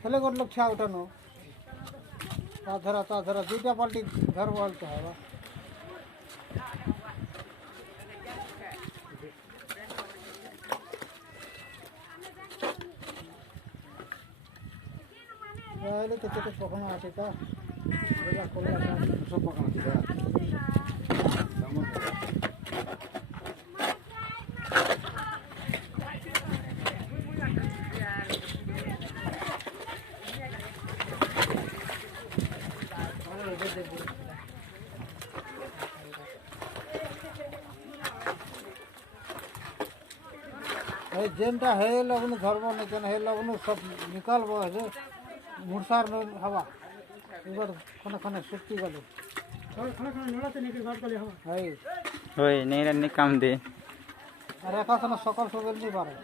ফেলে করলো ছা উঠানো তা ধরা দুইটা পাল্টি ঘর বলতে হবে এলে তো তোকে কখনো আছে তা সব কখনো আছে जेनटा है लगन धर्म नहीं है लगन सब निकाल है मुरसार हवा खाने खाने सुक्ति गले ওই নেই কাম দে আর একা খানে সকাল সকাল नहीं पारे